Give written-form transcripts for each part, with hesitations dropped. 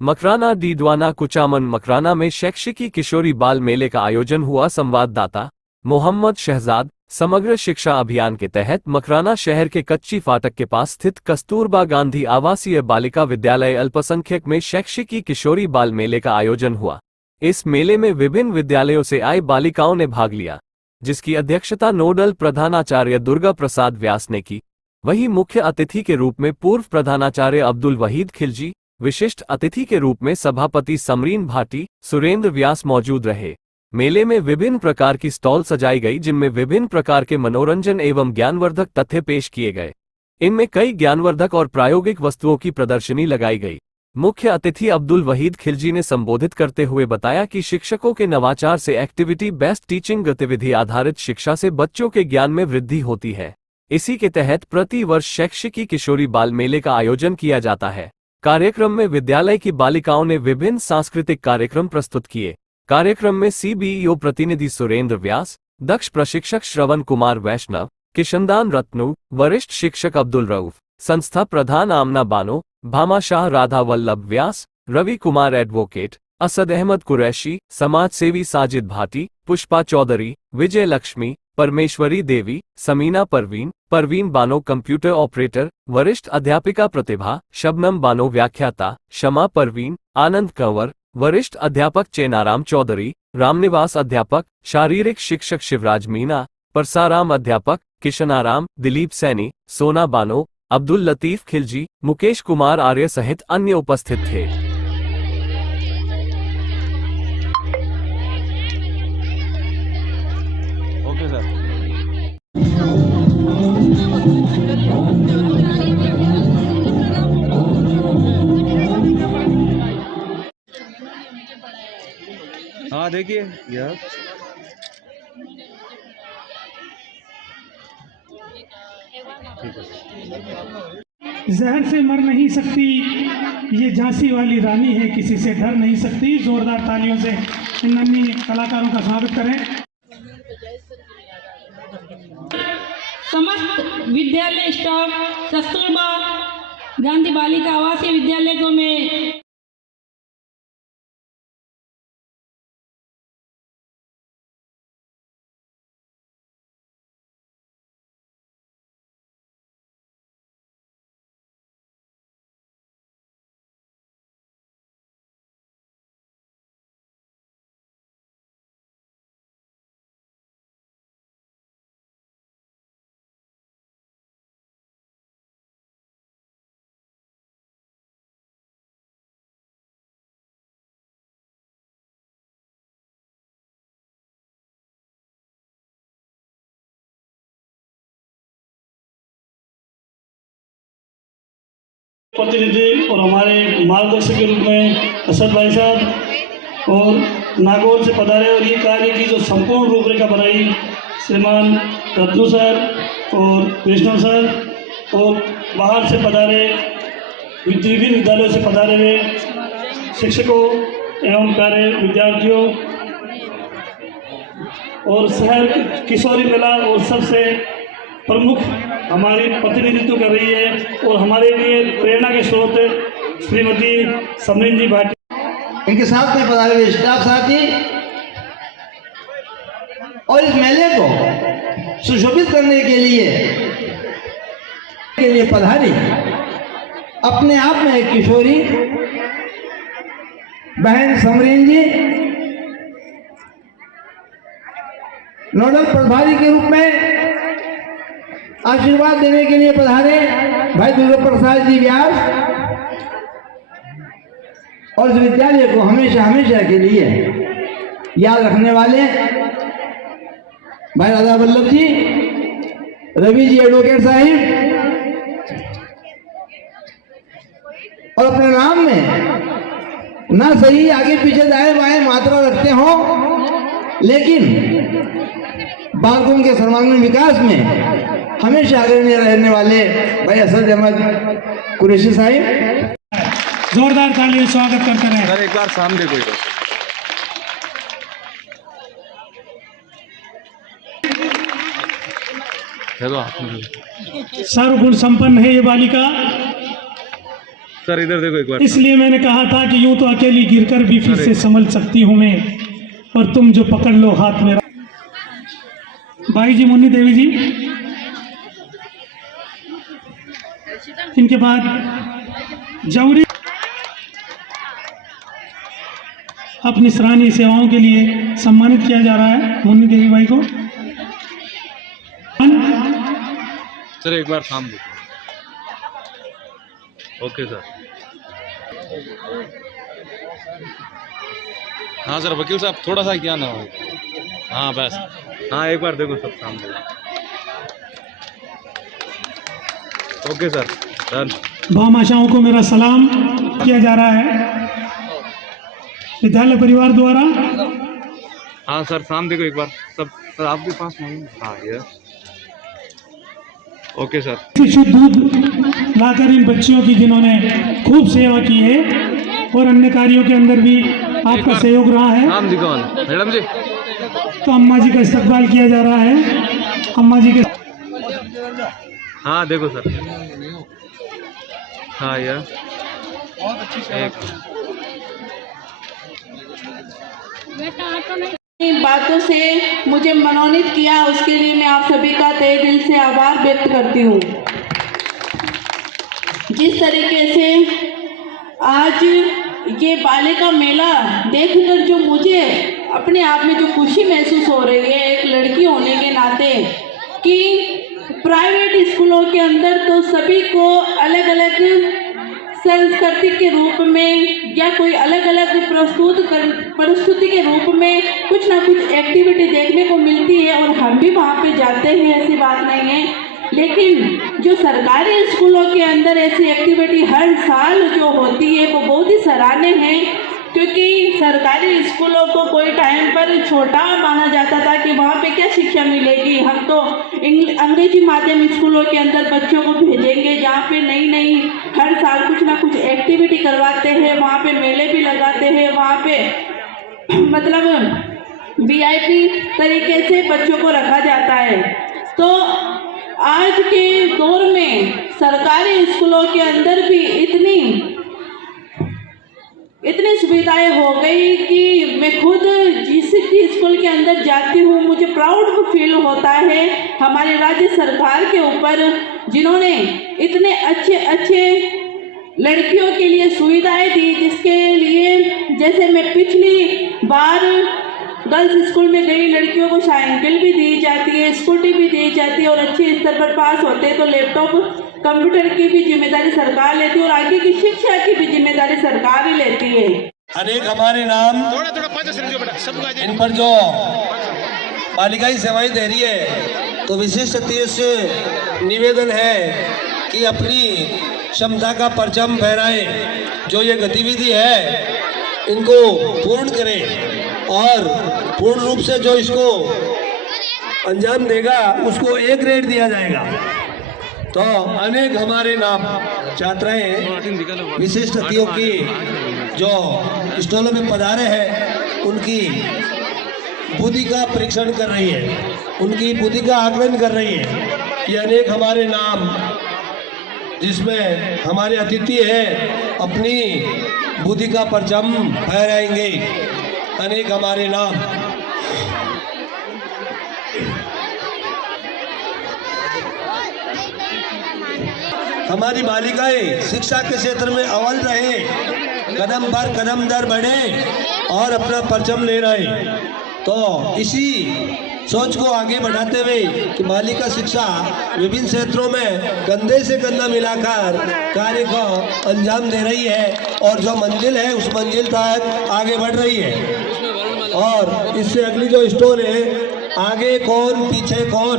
मकराना दीदवाना कुचामन मकराना में शैक्षिकी किशोरी बाल मेले का आयोजन हुआ। संवाददाता मोहम्मद शहजाद। समग्र शिक्षा अभियान के तहत मकराना शहर के कच्ची फाटक के पास स्थित कस्तूरबा गांधी आवासीय बालिका विद्यालय अल्पसंख्यक में शैक्षिकी किशोरी बाल मेले का आयोजन हुआ। इस मेले में विभिन्न विद्यालयों से आई बालिकाओं ने भाग लिया, जिसकी अध्यक्षता नोडल प्रधानाचार्य दुर्गा प्रसाद व्यास ने की। वहीं मुख्य अतिथि के रूप में पूर्व प्रधानाचार्य अब्दुल वहीद खिलजी, विशिष्ट अतिथि के रूप में सभापति समरीन भाटी, सुरेंद्र व्यास मौजूद रहे। मेले में विभिन्न प्रकार की स्टॉल सजाई गई, जिनमें विभिन्न प्रकार के मनोरंजन एवं ज्ञानवर्धक तथ्य पेश किए गए। इनमें कई ज्ञानवर्धक और प्रायोगिक वस्तुओं की प्रदर्शनी लगाई गई। मुख्य अतिथि अब्दुल वहीद खिलजी ने संबोधित करते हुए बताया कि शिक्षकों के नवाचार से एक्टिविटी बेस्ड टीचिंग गतिविधि आधारित शिक्षा से बच्चों के ज्ञान में वृद्धि होती है। इसी के तहत प्रति वर्ष शैक्षिकी किशोरी बाल मेले का आयोजन किया जाता है। कार्यक्रम में विद्यालय की बालिकाओं ने विभिन्न सांस्कृतिक कार्यक्रम प्रस्तुत किए। कार्यक्रम में सीबीईओ प्रतिनिधि सुरेंद्र व्यास, दक्ष प्रशिक्षक श्रवण कुमार वैष्णव, किशनदान रत्नू, वरिष्ठ शिक्षक अब्दुल रऊफ, संस्था प्रधान आमना बानो, भामाशाह राधा वल्लभ व्यास, रवि कुमार एडवोकेट, असद अहमद कुरैशी, समाज सेवी साजिद भाटी, पुष्पा चौधरी, विजय लक्ष्मी, परमेश्वरी देवी, समीना परवीन बानो कंप्यूटर ऑपरेटर, वरिष्ठ अध्यापिका प्रतिभा, शबनम बानो व्याख्याता, शमा परवीन, आनंद कंवर, वरिष्ठ अध्यापक चेनाराम चौधरी, रामनिवास अध्यापक, शारीरिक शिक्षक शिवराज मीना, परसाराम अध्यापक, किशनाराम, दिलीप सैनी, सोना बानो, अब्दुल लतीफ खिलजी, मुकेश कुमार आर्य सहित अन्य उपस्थित थे। Okay sir. हाँ देखिए यार, जहर से मर नहीं सकती ये झांसी वाली रानी है, किसी से डर नहीं सकती। जोरदार तालियों से इन नन्ही कलाकारों का स्वागत करें। समस्त विद्यालय स्टाफ कस्तूरबा गांधी बालिका आवासीय विद्यालयों में प्रतिनिधि और हमारे मार्गदर्शक के रूप में असद भाई साहब और नागौर से पधारे और ये कार्य की जो संपूर्ण रूपरेखा बनाई श्रीमान रत्नू सर और वैष्णव सर और बाहर से पधारे विभिन्न विद्यालयों से पधारे हुए शिक्षकों एवं प्यारे विद्यार्थियों और शहर किशोरी मेला और सबसे प्रमुख हमारी प्रतिनिधित्व कर रही है और हमारे लिए प्रेरणा के स्रोत श्रीमती समरीन जी भाटी, इनके साथ में पधारे हुए स्टाफ साथी और इस मेले को सुशोभित करने के लिए पधारी अपने आप में एक किशोरी बहन समरीन जी, नोडल प्रभारी के रूप में आशीर्वाद देने के लिए पधारे भाई दुर्गा प्रसाद जी व्यास और इस विद्यालय को हमेशा हमेशा के लिए याद रखने वाले भाई राधा वल्लभ जी, रवि जी एडवोकेट साहिब और अपने नाम में ना सही आगे पीछे दाएं बाएं मात्रा रखते हो, लेकिन बालकों के सर्वांगीण विकास में हमेशा अग्रणी रहने वाले भाई असद अहमद कुरैशी साहिब, जोरदार तालियों स्वागत करते रहे। सर एक बार सामने कोई सर्वगुण संपन्न है ये बालिका। सर इधर देखो एक बार। इसलिए मैंने कहा था कि यूं तो अकेली गिरकर भी फिर से संभल सकती हूँ मैं, और तुम जो पकड़ लो हाथ मेरा। भाई जी, मुन्नी देवी जी, इनके बाद जौहरी अपनी सराहनीय सेवाओं के लिए सम्मानित किया जा रहा है मुन्नी देवी भाई को। सर एक बार सामने देखो। Okay sir. हाँ सर वकील साहब थोड़ा सा क्या ना हो। हाँ बस, हाँ एक बार देखो सब सामने। Okay sir done. भामाशाओं को मेरा सलाम किया जा रहा है विद्यालय परिवार द्वारा। हाँ सर सामने देखो एक बार सब। सर आपके पास नहीं? हाँ ये ओके सर। शुद्ध दूध लाकर इन बच्चियों की जिन्होंने खूब सेवा की है, और अन्य कार्यों के अंदर भी आपका सहयोग रहा है। नाम जी कौन? मैडम जी। तो अम्मा जी का इस्तकबाल किया जा रहा है। अम्मा जी के हाँ देखो सर। हाँ यार एक इन बातों से मुझे मनोनीत किया, उसके लिए मैं आप सभी का तहे दिल से आभार व्यक्त करती हूँ। जिस तरीके से आज ये बालिका मेला देखकर जो मुझे अपने आप में जो खुशी महसूस हो रही है एक लड़की होने के नाते, कि प्राइवेट स्कूलों के अंदर तो सभी को अलग अलग संस्कृति के रूप में या कोई अलग अलग प्रस्तुति के रूप में कुछ ना कुछ एक्टिविटी देखने को मिलती है, और हम भी वहाँ पे जाते हैं, ऐसी बात नहीं है। लेकिन जो सरकारी स्कूलों के अंदर ऐसी एक्टिविटी हर साल जो होती है वो बहुत ही सराहनीय है, क्योंकि सरकारी स्कूलों को कोई टाइम पर छोटा माना जाता था कि वहाँ पे क्या शिक्षा मिलेगी, हम तो अंग्रेजी माध्यम स्कूलों के अंदर बच्चों को भेजेंगे जहाँ पे नई नई हर साल कुछ ना कुछ एक्टिविटी करवाते हैं, वहाँ पे मेले भी लगाते हैं, वहाँ पे मतलब VIP तरीके से बच्चों को रखा जाता है। तो आज के दौर में सरकारी स्कूलों के अंदर भी इतनी सुविधाएं हो गई कि मैं खुद जिस स्कूल के अंदर जाती हूँ मुझे प्राउड फील होता है हमारे राज्य सरकार के ऊपर, जिन्होंने इतने अच्छे लड़कियों के लिए सुविधाएं दी, जिसके लिए जैसे मैं पिछली बार गर्ल्स स्कूल में गई, लड़कियों को साइकिल भी दी जाती है, स्कूटी भी दी जाती है, और अच्छे स्तर पर पास होते हैं तो लैपटॉप कंप्यूटर की भी जिम्मेदारी सरकार लेती है, और आगे की शिक्षा की भी जिम्मेदारी सरकार ही लेती है। अनेक हमारे नाम इन पर जो बालिकाई सेवाएं दे रही है, तो विशिष्ट अतिथि से निवेदन है कि अपनी क्षमता का परचम फहराएं। जो ये गतिविधि है इनको पूर्ण करें, और पूर्ण रूप से जो इसको अंजाम देगा उसको A ग्रेड दिया जाएगा। तो अनेक हमारे नाम छात्राएं विशिष्ट अतिथियों की जो स्टॉलों में पधारे हैं उनकी बुद्धि का परीक्षण कर रही है, उनकी बुद्धि का आकलन कर रही है। ये अनेक हमारे नाम जिसमें हमारे अतिथि हैं अपनी बुद्धि का परचम फहराएंगे। अनेक हमारे नाम हमारी बालिकाएं शिक्षा के क्षेत्र में अव्वल रहे, कदम पर कदम दर बढ़े और अपना परचम ले रहे। तो इसी सोच को आगे बढ़ाते हुए कि बालिका शिक्षा विभिन्न क्षेत्रों में कंधे से कंधा मिलाकर कार्य को अंजाम दे रही है, और जो मंजिल है उस मंजिल तक आगे बढ़ रही है। और इससे अगली जो स्टोर है, आगे कौन पीछे कौन,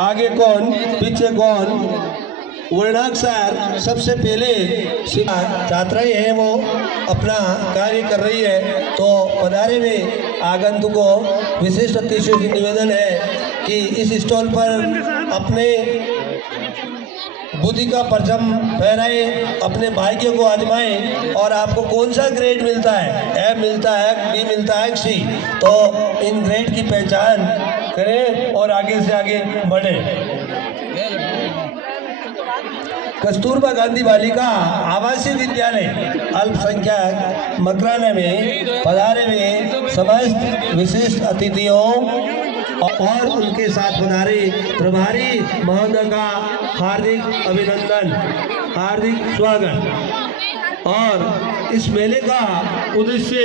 आगे कौन पीछे कौन, वर्णाक्षर सबसे पहले छात्राएं हैं वो अपना कार्य कर रही है। तो पधारे में आगंतुकों विशिष्ट अतिथियों की निवेदन है कि इस स्टॉल पर अपने बुद्धि का परचम फहराएं, अपने भाग्य को आजमाएं, और आपको कौन सा ग्रेड मिलता है, A मिलता है, B मिलता है, C, तो इन ग्रेड की पहचान करें और आगे से आगे बढ़े। कस्तूरबा गांधी बालिका आवासीय विद्यालय अल्पसंख्यक मकराना में पधारे हुए समस्त विशिष्ट अतिथियों और उनके साथ पधारे प्रभारी महोदय का हार्दिक अभिनंदन, हार्दिक स्वागत। और इस मेले का उद्देश्य